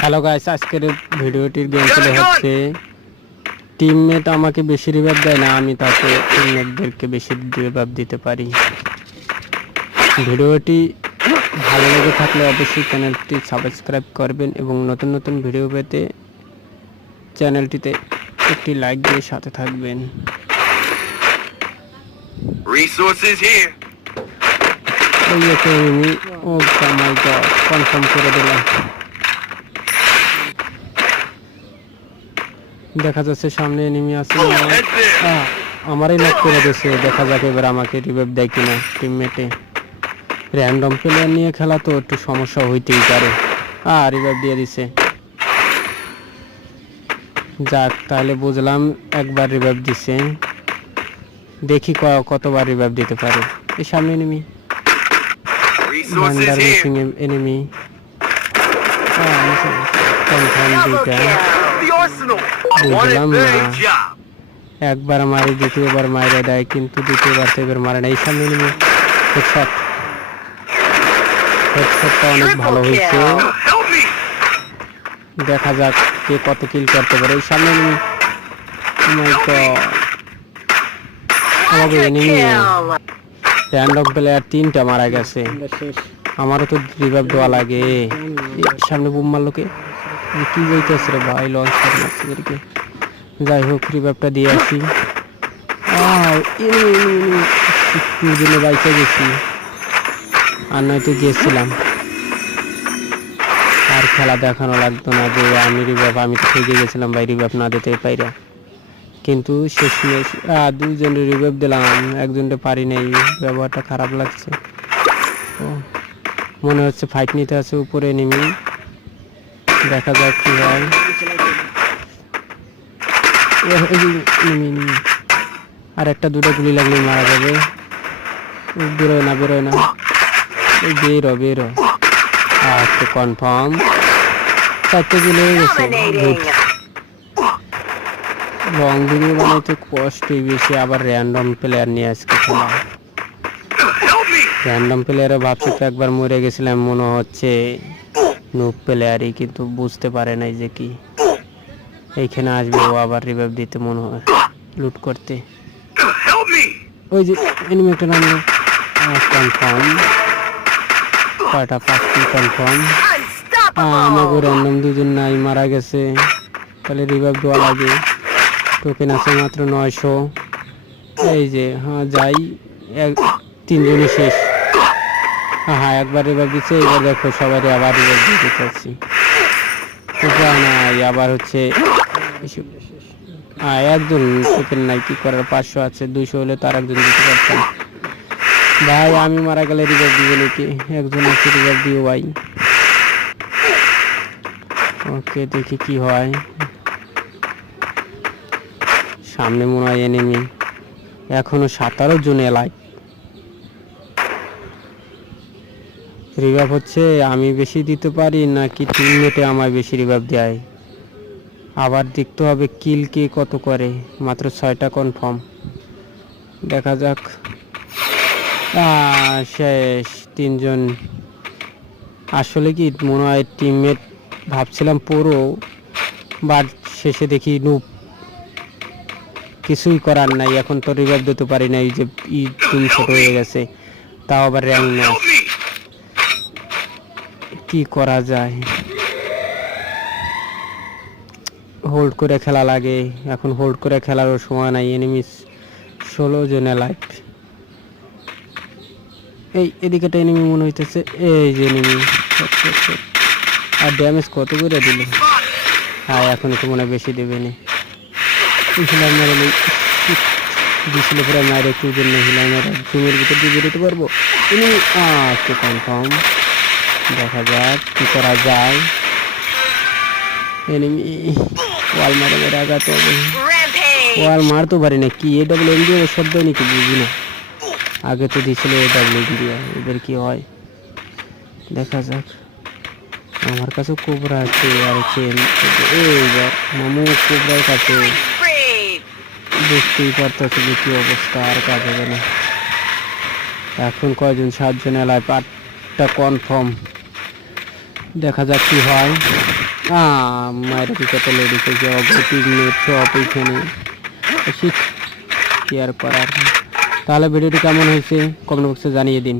Hello guys আজকের ভিডিওটির game play হচ্ছে টিমমেট আমাকে বেশি রিভাইভ দেয় না আমি তাকে টিমমেটদেরকে বেশি রিভাইভ দিতে পারি। ভিডিওটি ভালো লেগে থাকলে অবশ্যই চ্যানেলটি সাবস্ক্রাইব করবেন এবং নতুন নতুন ভিডিও পেতে চ্যানেলটিতে একটি লাইক দিয়ে সাথে থাকবেন। Resources here. এনিমি ও মাই গড কনফার্ম করে দেখা যাচ্ছে সামনে এনিমি আছে. আহ, আমারই লক করে দিয়েছে। দেখা যাক এবার আমাকে রিভাইভ দেয় কিনা টিমমেটে র্যান্ডম প্লেয়ার নিয়ে খেলা তো একটু সমস্যা হইতেই পারে। আর রিভাইভ দিয়ে দিছে। যাক তাহলে বুঝলাম একবার রিভাইভ দিছে। দেখি কতবার রিভাইভ দিতে পারে। এই সামনে এনিমি. এনিমি কনফার্ম দুইটা। একবার মারি দ্বিতীয়বার মাইরে দেয় কিন্তু দ্বিতীয়বার তো এবার মারে না। এই সামনে এনিমি হেডশট হেডশটটা অনেক ভালো হয়েছে। দেখা যাক কে কত কিল করতে পারে। এই সামনে গড আমাকে এনিমি প্লেয়ার তিনটা মারা গেছে। আমারও তো রিভাইভ দেওয়া লাগে। সামনে বুম মারলো এ কি বইতেছে রে ভাই লঞ্চ করে এদেরকে। যাই হোক রিভাইভটা দিয়ে আসি। একটুর জন্য বাইকে গেছি। আর নয়তো গিয়েছিলাম। আর খেলা দেখানো লাগতো না যে আমি রিভাইভ আমি তো থেকে গেছিলাম ভাই রিভাইভ না দিতে পাইরা। কিন্তু শেষমেশ আহ, দুইজনের রিভাইভ দিলাম একজনটা পারি নাই ব্যবহারটা খারাপ লাগছে। মনে হচ্ছে ফাইট নিতে আছে উপরে নেমি। দেখা যাক কি হয়। আর একটা দুটো গুলি লাগলে মারা যাবে। বেরোয় না বেরোয় না। বেরো বেরো। আচ্ছা কনফার্ম চারটে গুলি হয়ে গেছে. লং ভিডিও বানাইতে কষ্টই বেশি। আবার র্যান্ডম প্লেয়ার নিয়ে আজকে খেলা। র্যান্ডম প্লেয়ারে ভাবছি তো একবার মরে গেছিলাম মনে হচ্ছে। নুব প্লেয়ারই কিন্তু বুঝতে পারে নাই যে কি। এইখানে আসবে ও আবার রিভাইভ দিতে মনে হয় লুট করতে। ওই যে একটা নামলো কনফার্ম কয়টা পাঁচটি কনফার্ম আমাকে র্যান্ডম দুজন নাই মারা গেছে। তাহলে রিভাইভ দেওয়া লাগে। টোকেন আছে মাত্র নয়শো। এই যে হ্যাঁ যাই এক তিনজনই শেষ। হ্যাঁ হ্যাঁ একবার রিভাইভ দিচ্ছে এবার দেখো সবাই আবার রিভাইভ দিতে চাচ্ছি। আবার হচ্ছে হ্যাঁ একজন টোকেন নাই কি করার পাঁচশো আছে, দুইশো হলে তার একজন দিতে পারতাম। ভাই, আমি মারা গেলে রিভাইভ দিবে নাকি? একজন আছে রিভাইভ দিও ভাই। ওকে, দেখি কি হয়। সামনে মনে হয় এনিমি এখনও সাতারো জন এলাই রিভাইভ হচ্ছে, আমি বেশি দিতে পারি নাকি টিমমেটে আমায় বেশি রিভাইভ দেয়? আবার দেখতে হবে কিল কে কত করে, মাত্র ছয়টা কনফার্ম দেখা যাক। শেষ, তিনজন। আসলে কি, মনে হয় টিমমেট ভাবছিলাম পুরো বাট শেষে দেখি নুপ কিছুই করার নাই, এখন তো রিভাইভ দিতে পারি না এই যে টিম ছোট হয়ে গেছে, তাও আবার র্যাঙ্ক ম্যাচ. কি করা যায়? হোল্ড করে খেলা লাগে। এখন হোল্ড করে খেলারও সময় নাই এনিমিস ষোলো জনে লাইফ এই, এদিকে একটা এনিমি মনে হইতেছে, এই যে এনিমি আর ড্যামেজ কত করে দিল? হ্যাঁ এখন তো মনে বেশি দেবে নি। দিছিল পুরো মায়ের একটু জন্য হিলার ভিতর দিয়ে বেরোতে পারব? এনিমি আচ্ছা কনফার্ম দেখা যাক, কি করা যায়। এনিমি ওয়াল মারে মেরে ওয়াল মারতে পারি না, কি এ ডাবল এম দিয়ে শব্দ নাকি বুঝি না। আগে তো দিয়েছিল এ ডাবল এম দিয়ে এদের কি হয়? দেখা যাক। আমার কাছে কোবরা আছে, আর হচ্ছে এই যা মামু কোবরার কাছে। বুঝতেই পারতেছে যে কি অবস্থা, আর কাজ হবে না। এখন কয়জন, সাতজন এলায় আটটা কনফার্ম দেখা যাক কি হয়। মায়ের পিছনে লেডি থেকে অগতি নেট সব এইখানে। কেয়ার করার। তাহলে ভিডিওটি কেমন হয়েছে? কমেন্ট বক্সে জানিয়ে দিন।